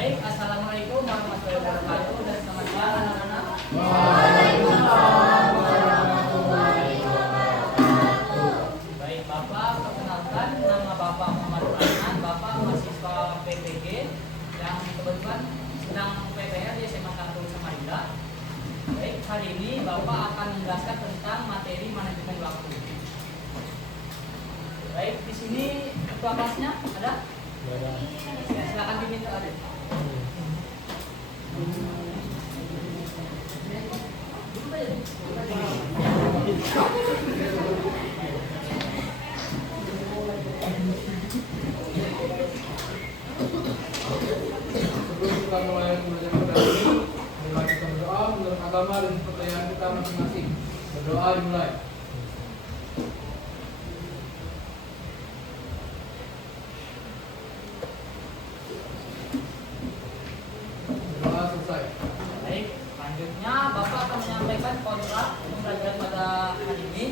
Baik, assalamualaikum warahmatullahi wabarakatuh dan selamat siang anak-anak. Waalaikumsalam warahmatullahi wabarakatuh. Baik, Bapak perkenalkan nama Bapak Muhammad Rahman, Bapak mahasiswa PPG yang kebetulan sedang PPR di SMA 1 Samarinda. Baik, hari ini Bapak akan menjelaskan tentang materi manajemen waktu. Baik, di sini ketua kelasnya ada? Ya, silakan diminta ada. Sebelum kita mulai belajar pada ini, mari kita berdoa menurut agama dan kepercayaan kita masing-masing. Berdoa dimulai. Berdoa selesai. Baik, selanjutnya Bapak akan menyampaikan kontrak pembelajaran pada hari ini,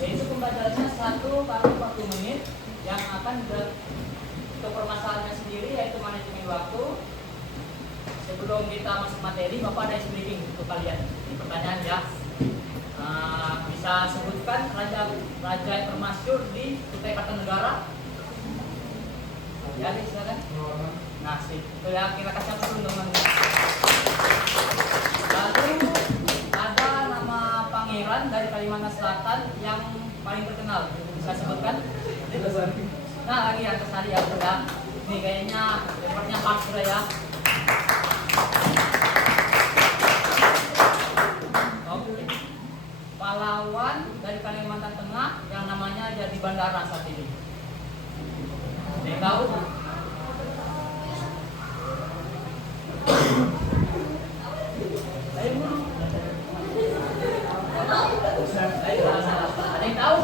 yaitu pembelajarannya 1 x 40 menit yang akan untuk permasalahannya sendiri yaitu manajemen waktu. Sebelum kita masuk materi, Bapak ada icing briefing untuk kalian. Ini pertanyaan ya. Bisa sebutkan raja yang termasyhur di Kutai Kartanegara? Ya, silakan. Nah, itu ya, kita kasih apa dulu teman. Lalu ada nama pangeran dari Kalimantan Selatan yang paling terkenal, bisa sebutkan? Nah, lagi yang Antasari ya, sudah. Ini kayaknya reportnya pas sudah ya. Oke. Pahlawan dari Kalimantan Tengah yang namanya jadi bandara saat ini. Ada yang tahu? Ada yang tahu?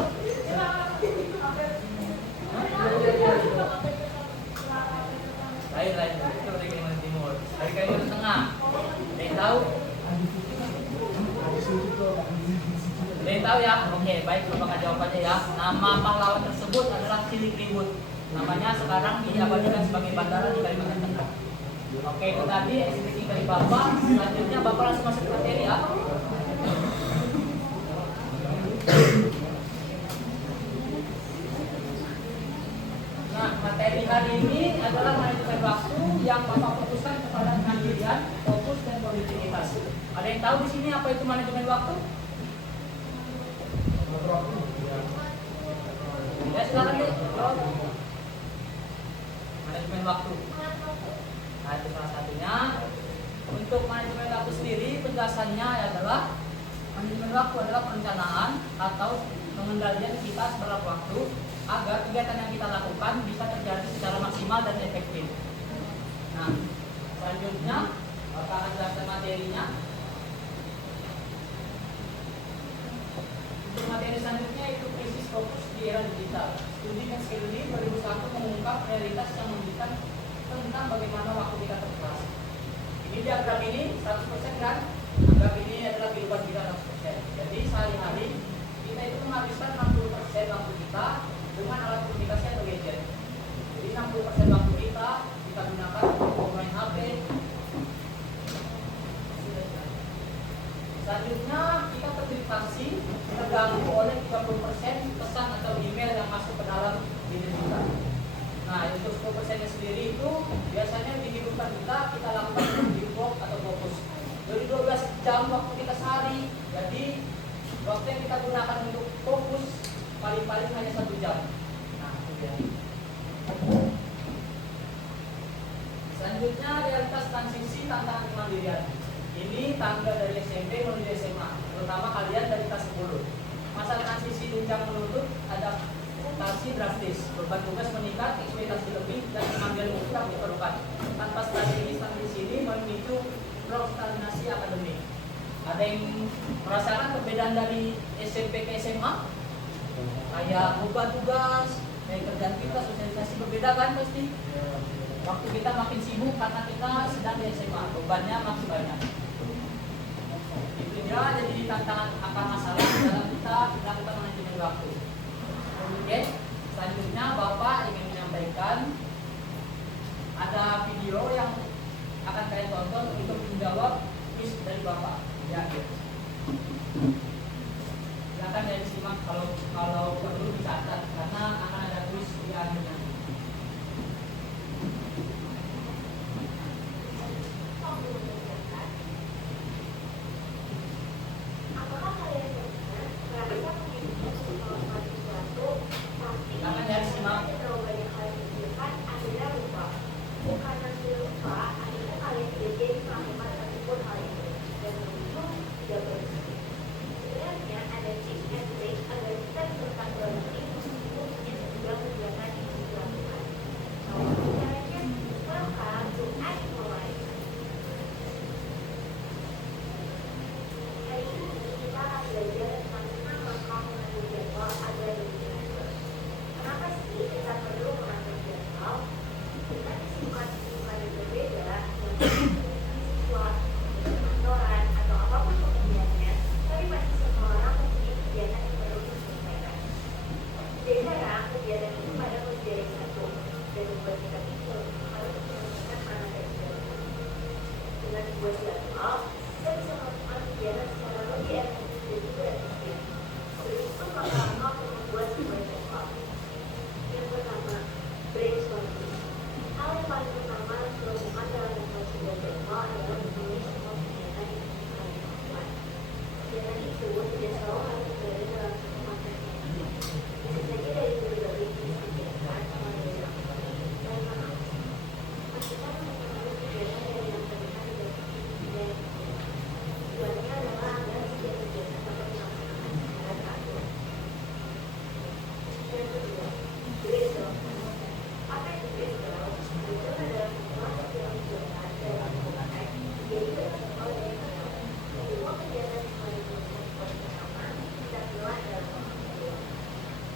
Lain itu dari Kalimantan Timur. Dari Kalimantan Tengah. Ada yang tahu? Ada yang tahu ya? Oke, baik, Bapak jawab aja ya. Nama pahlawan tersebut adalah Cilikriwut. Namanya sekarang diabadikan sebagai bandara di Kalimantan Tengah. Oke, itu tadi eksekusi dari Bapak. Selanjutnya Bapak langsung masuk ke materi ya. Nah, materi hari ini adalah manajemen waktu yang Bapak fokuskan kepada kemandirian, fokus, dan produktivitas. Ada yang tahu di sini apa itu manajemen waktu? Ya, silakan deh. Manajemen waktu. Nah, itu salah satunya. Untuk manajemen waktu sendiri, penjelasannya adalah manajemen waktu adalah perencanaan atau pengendalian kita seberapa waktu agar kegiatan yang kita lakukan bisa terjadi secara maksimal dan efektif. Nah, selanjutnya Bapak akan jelaskan materinya. Untuk materi selanjutnya itu krisis fokus di era digital. Studi Kenskildi 2001 mengungkap realitas yang menunjukkan tentang bagaimana waktu kita terkuras. Ini diagram ini 100% kan? Anggap ini adalah kehidupan kita 100%. Jadi sehari-hari kita itu menghabiskan 60% waktu kita dengan alat komunikasi atau gadget. Jadi 60% waktu kita gunakan untuk main HP. Selanjutnya kita terdistraksi terganggu oleh 30% pesan atau email yang masuk ke dalam diri kita. Nah, untuk 10% sendiri itu biasanya di kehidupan kita lakukan deep work atau fokus. Dari 12 jam waktu kita sehari, jadi waktu yang kita gunakan untuk fokus paling-paling hanya 1 jam. Nah, itu dia. Selanjutnya realitas transisi tantangan kemandirian. Ini tangga dari SMP menuju SMA, terutama kalian dari kelas 10. Masa transisi jenjang menuntut adaptasi drastis, beban tugas meningkat, ekspektasi lebih, dan kemandirian mutlak diperlukan. Tanpa strategi transisi ini memicu prokrastinasi akademik. Ada yang merasakan perbedaan dari SMP ke SMA? Kayak beban tugas, kayak kerjaan kita, sosialisasi berbeda kan pasti? Waktu kita makin sibuk karena kita sedang di SMA, bebannya makin banyak. Itu dia jadi tantangan akar masalah dalam kita melakukan manajemen waktu. Oke, selanjutnya Bapak ingin menyampaikan ada video yang kalian tonton untuk menjawab quiz dari Bapak di akhir. Silakan ya disimak kalau perlu dicatat karena akan ada quiz di akhir nanti. Apakah kalian pernah merasa menginginkan sesuatu tapi Silakan ya disimak. terlalu banyak hal yang dipikirkan akhirnya lupa. Bukan sudah lupa, akhirnya kalian tidak jadi melakukan satupun hal itu dan itu tidak berhasil. Sebenarnya ada tips and tricks agar kita tetap berhenti meskipun punya sebuah kegiatan yang harus dilakukan. Kalau caranya, welcome to Act for Life. Hari ini kita akan belajar tentang 6 langkah mengatur jadwal agar lebih teratur. Kenapa sih kita perlu mengatur jadwal? Dengan kesibukan-kesibukan yang berbeda, yang siswa, kantoran, atau apapun pekerjaannya, tapi pasti semua orang mempunyai kegiatan yang perlu diselesaikan. Tidak jarang kegiatan itu pada menjadi satu, dan membuat kita bingung harus menyelesaikan mana dari jadwal. Dengan membuat jadwal, kita bisa melakukan kegiatan secara lebih efektif dan juga efisien. Berikut langkah-langkah untuk membuat sebuah jadwal. Yang pertama, brainstorming. Hal yang paling pertama harus dilakukan dalam membuat sebuah jadwal adalah menulis semua kegiatan yang ingin kalian lakukan. Kegiatan itu tidak selalu harus berada dalam satu konten yang sama. Bisa saja dari berbagai jenis kegiatan sama dari yang lain maaf. Pastikan mempengaruhi kegiatan dari yang terlihat tidak dan tujuannya adalah agar setiap kegiatan dapat dilaksanakan secara teratur. Yang kedua, brainstorm. Apa itu brainstorm? Brainstorm adalah semua kegiatan dalam mengumpulkan jadi berasal dari kata. Semua kegiatan yang melibatkan poin pertama kita buat dalam waktu kedua.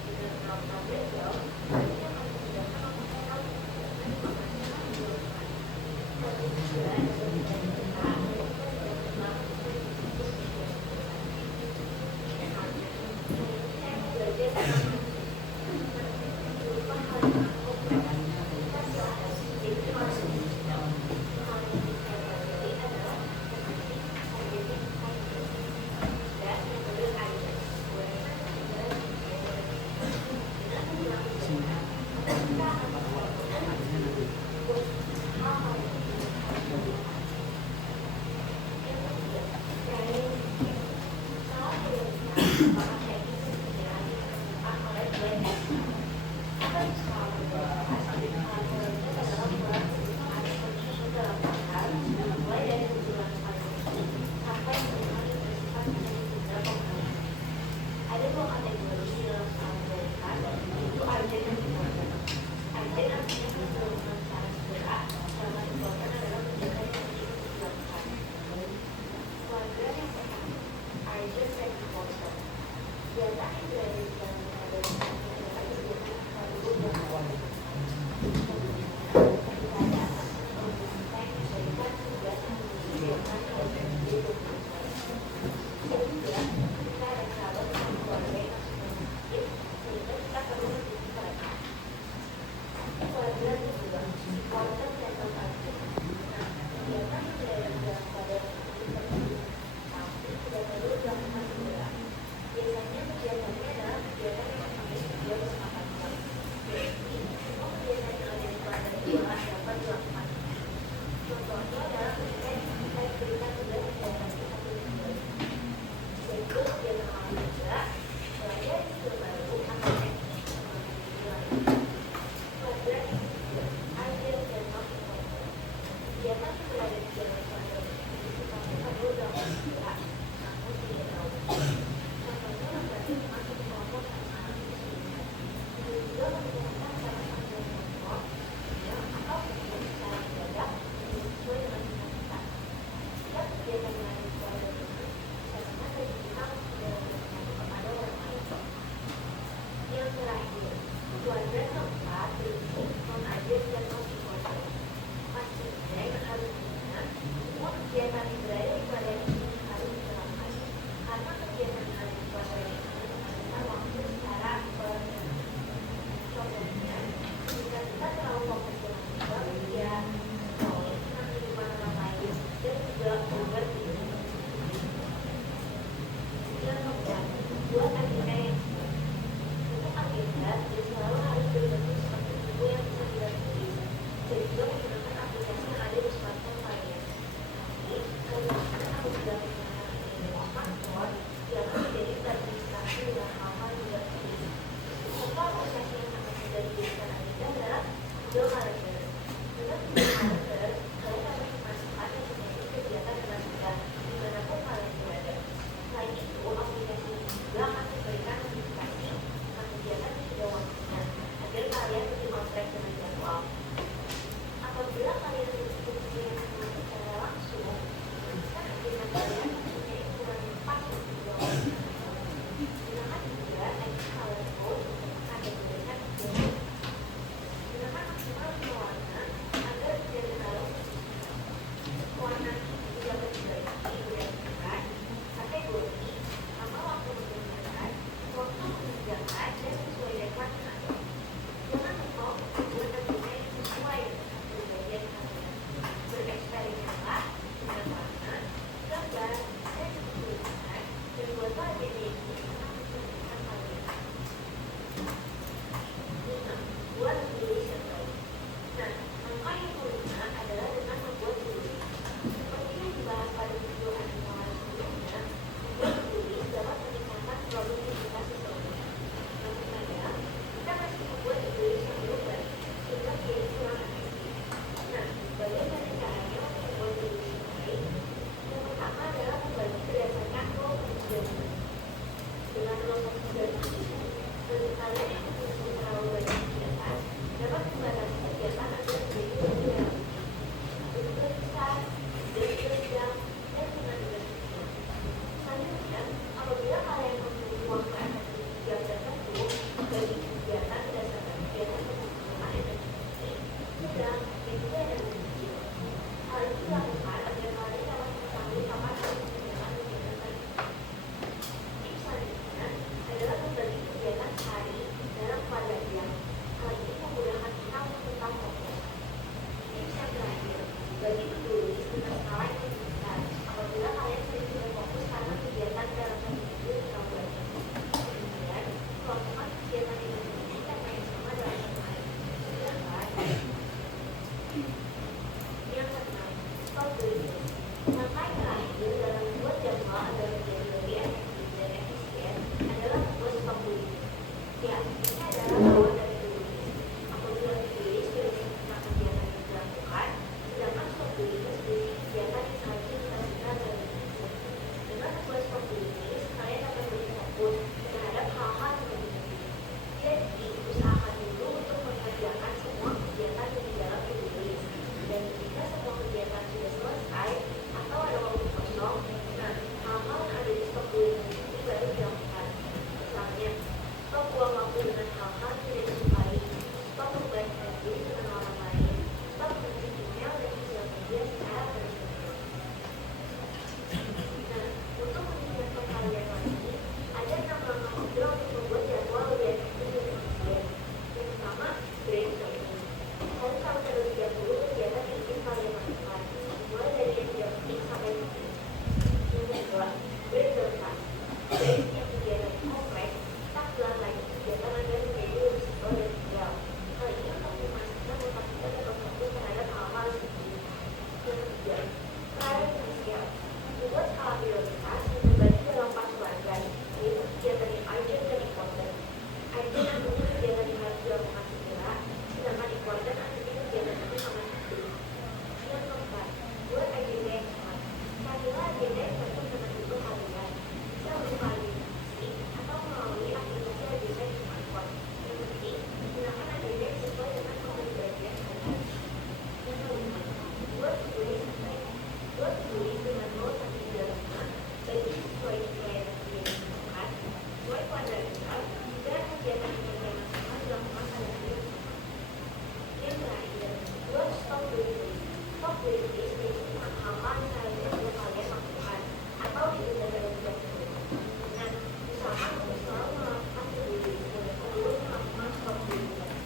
Dengan melakukan brainstorm, kita akan memudahkan melakukan hal kegiatan yang akan kita lakukan. Satu tujuan adalah kita mengenal dan melakukan saya mau belajar tentang berupa hal yang aku kita silahkan jadi masuk hal yang saya pelajari adalah targeting finding dan metode AIDA bagaimana pembelajaran dengan menggunakan kita akan melakukan untuk hal-hal yang yang ketiga planning. Salah satu yang apakah teknik pembelajaran yang dilakukan oleh Glenn apa yang salah adalah membuat kebutuhan kondisi dalam akal mulai dari tujuan paling sampai kebutuhan yang bersifat menjadi beberapa pengaruh. Ada dua kategori dalam soal pembelajaran yaitu urgent dan important. Urgent artinya keperluan secara segera, sedangkan important adalah kegiatan yang harus dilakukan. Keluarga yang sehat, urgent dan important. Bagi penulis dengan skala yang lebih besar, apabila kalian sering berfokus karena kegiatan dalam satu minggu di kamu belajar. Kemudian, kelompokkan kegiatan yang berbeda karena yang sama dalam satu hari. Sedangkan yang keenam, stop doing this. Langkah yang terakhir dalam membuat jadwal agar menjadi lebih efektif dan efisien adalah membuat stop doing this. Ya, ini adalah lawan dari doing this. Apabila tulis berisi tentang kegiatan yang dilakukan, sedangkan stop doing this berisi kegiatan yang seharusnya dilakukan dan dilakukan. Dengan membuat stop doing this, kalian dapat lebih fokus terhadap hal-hal yang lebih penting. Jadi, usahakan dulu untuk mengerjakan semua kegiatan yang di dalam to-do list. Dan ketika semua kegiatan sudah selesai atau ada waktu kosong, nah hal-hal yang ada di stop doing this ini baru dilakukan. Misalnya, stop buang waktu dengan hal-hal yang tidak disukai, stop membandingkan diri dengan orang lain, stop mengisi email dan sosial media secara terus-menerus. Nah, untuk mengingatkan kalian lagi, ada 6 langkah mudah untuk membuat jadwal lebih efektif dan efisien. Yang pertama, brainstorming. Kalian harus ada 30 kegiatan yang ingin kalian lakukan, mulai dari yang tidak penting sampai penting. Yang kedua, breakdown task. Dari setiap kegiatan yang kompleks, kita ulang lagi kegiatan agar menjadi lebih simpel dan ideal. Hal ini untuk memastikan otak kita tetap fokus terhadap hal-hal yang penting. Yang ketiga, prioritas. Membuat skala prioritas yang terbagi dalam 4 keluarga, yaitu kegiatan yang urgent dan important. Urgent artinya kegiatan yang harus dilakukan segera, sedangkan important artinya kegiatan itu sangat penting. Yang keempat, buat agenda yang cepat. Carilah agenda yang cocok dengan tubuh kalian. Bisa berupa agenda atau melalui aplikasi agenda di smartphone. Yang penting, gunakan agenda yang sesuai dengan kepribadian kalian. Yang kelima, buat tulis santai. Buat tulis dengan 0 sampai 35, bagi sesuai nilai yang diinginkan, sesuai kuadrat, dan kegiatan yang maksimal dilakukan pada hari yang sama. Yang terakhir, buat stop doing this. Stop doing this berisi tentang hal-hal yang seharusnya tidak kalian lakukan atau ditunda terlebih dahulu. Nah, usahakan untuk selalu melakukan to-do list sebelum melakukan stop doing this.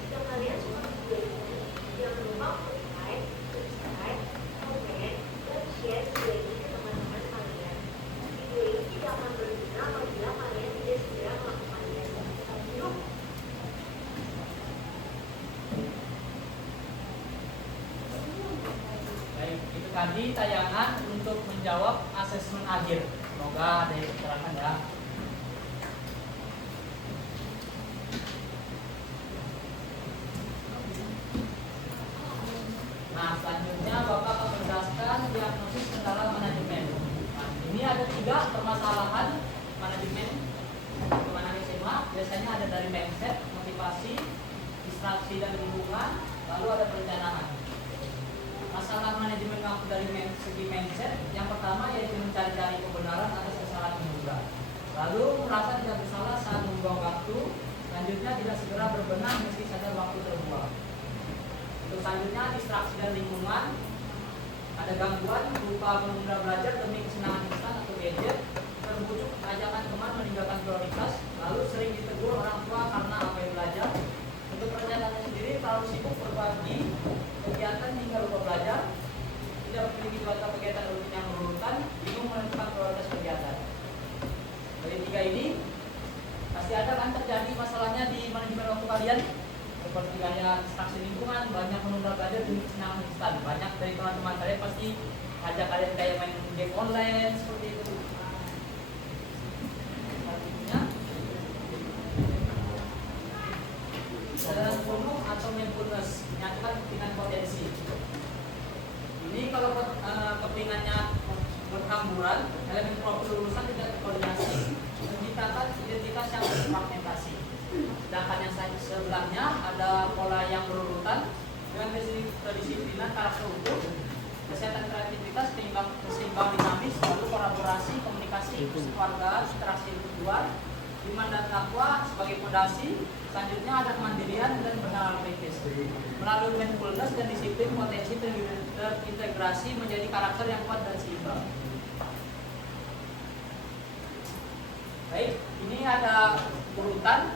Jika kalian suka video ini, jangan lupa untuk like, subscribe, komen, dan share video ini ke teman-teman kalian. Video ini tidak akan berguna apabila kalian tidak segera melakukannya. Yuk! Baik, itu tadi tayangan untuk menjawab asesmen akhir. Semoga ada yang terangkan ya. Nah, selanjutnya Bapak akan menjelaskan diagnosis kendala manajemen. Nah, ini ada 3 permasalahan manajemen teman-teman SMA. Biasanya ada dari mindset, motivasi, distraksi dan lingkungan, lalu ada perencanaan. Masalah manajemen waktu dari segi mindset, yang pertama yaitu mencari-cari kebenaran atas kesalahan menduga. Lalu merasa tidak bersalah saat membuang waktu. Selanjutnya tidak segera berbenah meski sadar waktu terbuang. Untuk selanjutnya distraksi dan lingkungan. Ada gangguan berupa menunda belajar demi kesenangan instan atau gadget, terbujuk ajakan teman meninggalkan prioritas, lalu sering ditegur orang tua karena apa yang belajar. Untuk perencanaannya sendiri terlalu sibuk berbagi kegiatan hingga lupa belajar, tidak memiliki daftar kegiatan rutin yang berurutan, bingung menentukan prioritas kegiatan. Dari 3 ini pasti ada kan terjadi masalahnya di manajemen waktu kalian, seperti kayak distraksi lingkungan, banyak menunda belajar demi kesenangan instan. Banyak dari teman-teman kalian pasti ajak kalian kayak main game online seperti itu. Selanjutnya kesadaran penuh atau mindfulness, menyatukan kepentingan potensi. Ini kalau kepingannya berhamburan, elemen profil lulusan tidak terkoordinasi, menciptakan identitas yang berfragmentasi. Sedangkan yang sebelahnya ada pola yang berurutan dengan kedisiplinan karakter utuh, kesehatan kreativitas, keseimbangan dinamis, lalu kolaborasi, komunikasi, keluarga, interaksi luar, iman dan takwa sebagai fondasi. Selanjutnya ada kemandirian dan bernalar kritis. Melalui mindfulness dan disiplin, potensi terintegrasi menjadi karakter yang kuat dan seimbang. Baik, ini ada urutan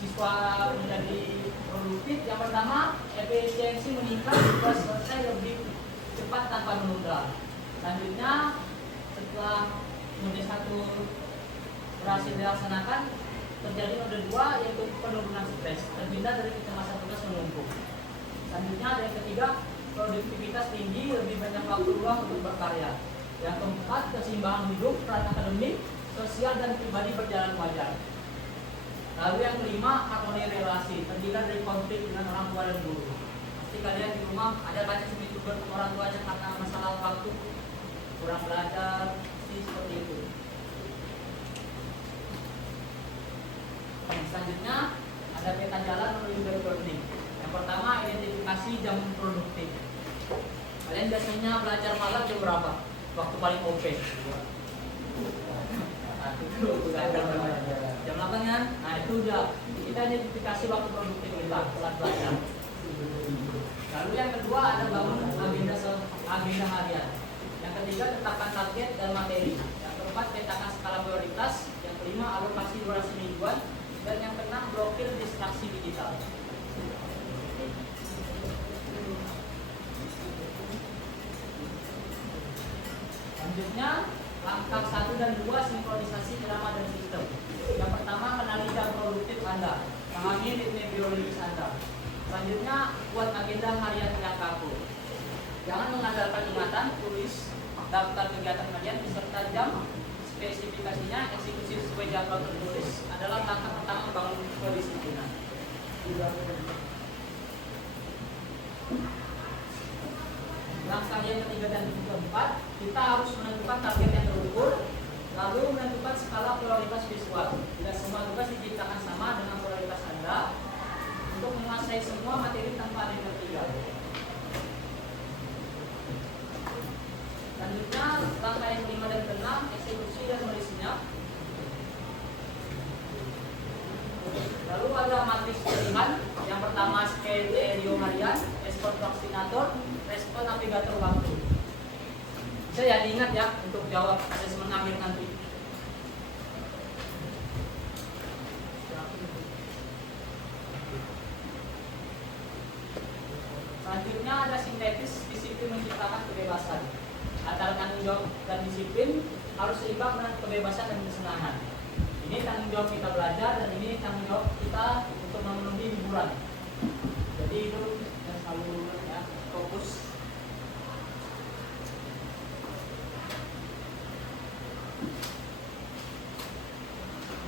siswa menjadi produktif. Yang pertama efisiensi meningkat jika selesai lebih cepat tanpa menunda. Selanjutnya, setelah mode 1 berhasil dilaksanakan, terjadi mode 2 yaitu penurunan stres, terhindar dari kecemasan tugas menumpuk. Selanjutnya ada yang ketiga, produktivitas tinggi, lebih banyak waktu luang untuk berkarya. Yang keempat, keseimbangan hidup, peran akademik, sosial dan pribadi berjalan wajar. Lalu yang kelima, harmoni relasi, terhindar dari konflik dengan orang tua dan guru. Pasti kalian di rumah ada baca tugas orang tuanya karena masalah waktu, kurang belajar, seperti itu. Selanjutnya ada peta jalan menuju dari learning. Yang pertama, identifikasi jam produktif. Kalian biasanya belajar malam jam berapa? Waktu paling OP. Jam 8 kan? Nah itu udah kita identifikasi waktu produktif kita saat belajar. Lalu yang kedua ada bangun agenda harian. Yang ketiga, tetapkan target dan materi. Yang keempat, petakan skala prioritas. Yang kelima, alokasi durasi mingguan. Dan yang keenam, blokir distraksi digital. Selanjutnya, langkah 1 dan 2 sinkronisasi irama dan sistem. Yang pertama, kenali jam produktif Anda, pahami ritme biologis Anda. Selanjutnya, buat agenda harian yang kaku. Jangan mengandalkan ingatan, tulis daftar kegiatan kalian beserta jam, spesifikasinya, eksekusi sesuai jadwal tertulis adalah langkah pertama membangun kedisiplinan. Langkah yang ketiga dan keempat, kita harus menentukan target yang terukur, lalu menentukan skala prioritas visual. Tidak semua tugas diciptakan sama dengan prioritas Anda untuk menguasai semua materi tanpa ada yang tertinggal. Selanjutnya, langkah yang kelima dan keenam, eksekusi dan menulisnya. Lalu ada matriks pilihan. Yang pertama, skenario harian, respon proktinator, respon navigator waktu. Bisa ya diingat ya untuk jawab asesmen akhir nanti. Selanjutnya ada sintetis, disiplin menciptakan kebebasan. Antara tanggung jawab dan disiplin harus seimbang dengan kebebasan dan kesenangan. Ini tanggung jawab kita belajar dan ini tanggung jawab kita untuk memenuhi hiburan. Jadi itu yang selalu ya, fokus.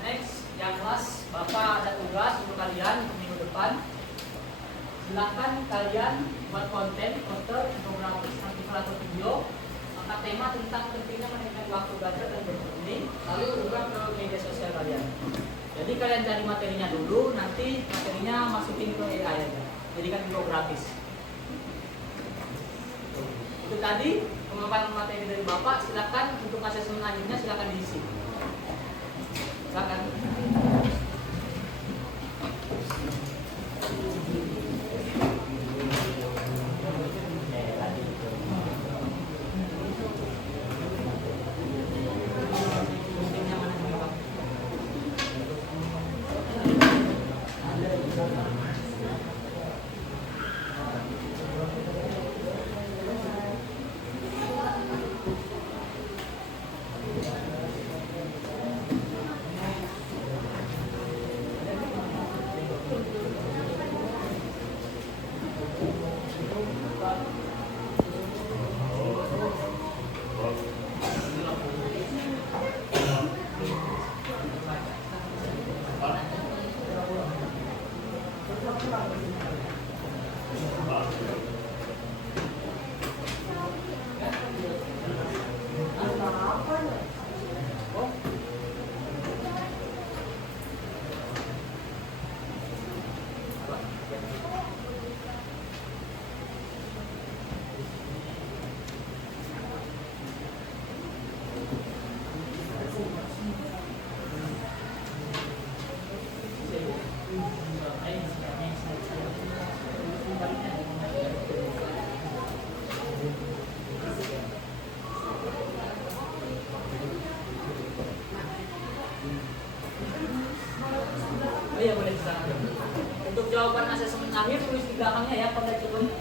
Next, yang kelas Bapak ada tugas untuk kalian untuk minggu depan. Silakan kalian buat konten, poster, infografis, artikel atau video. Angkat tema tentang pentingnya meningkatkan waktu belajar dan bertanding, lalu ubah ke media sosial kalian. Jadi kalian cari materinya dulu, nanti materinya masukin ke AI aja. Jadikan infografis. Itu tadi pemaparan materi dari Bapak. Silakan untuk asesmen selanjutnya silakan diisi. Silakan. belakangnya ya, pada cukup.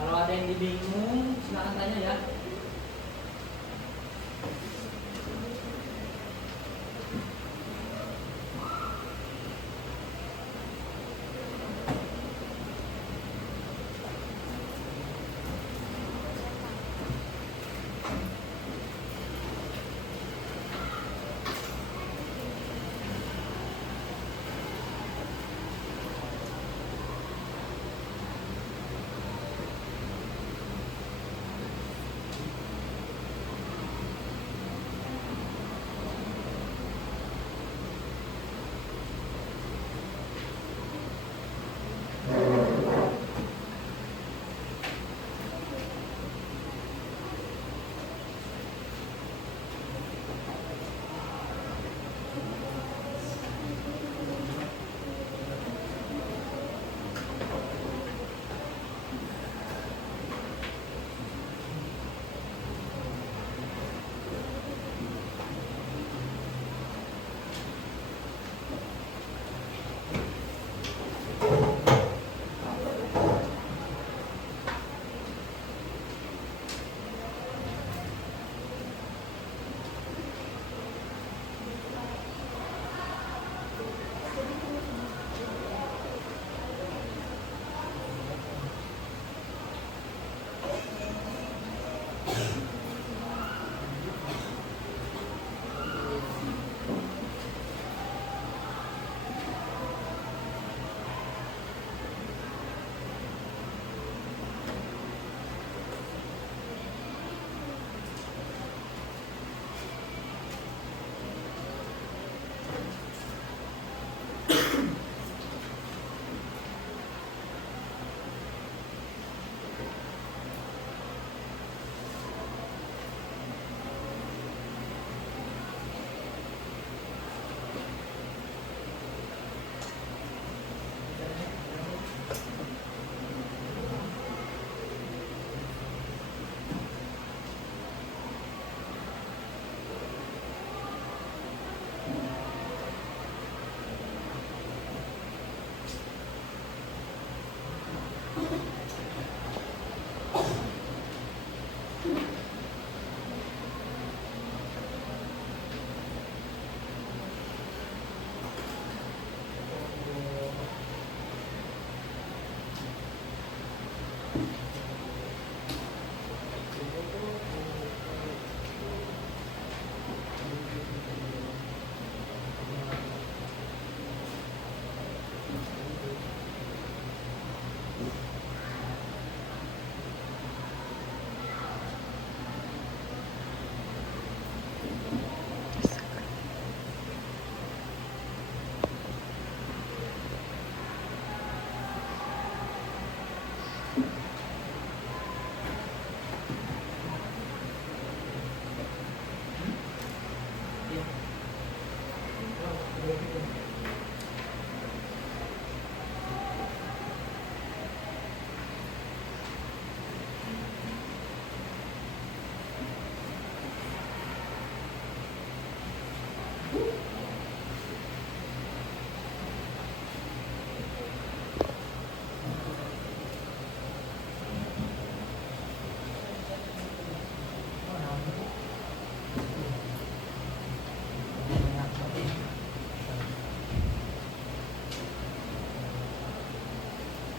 Kalau ada yang bingung, silakan tanya ya.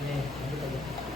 Nih, lanjut aja.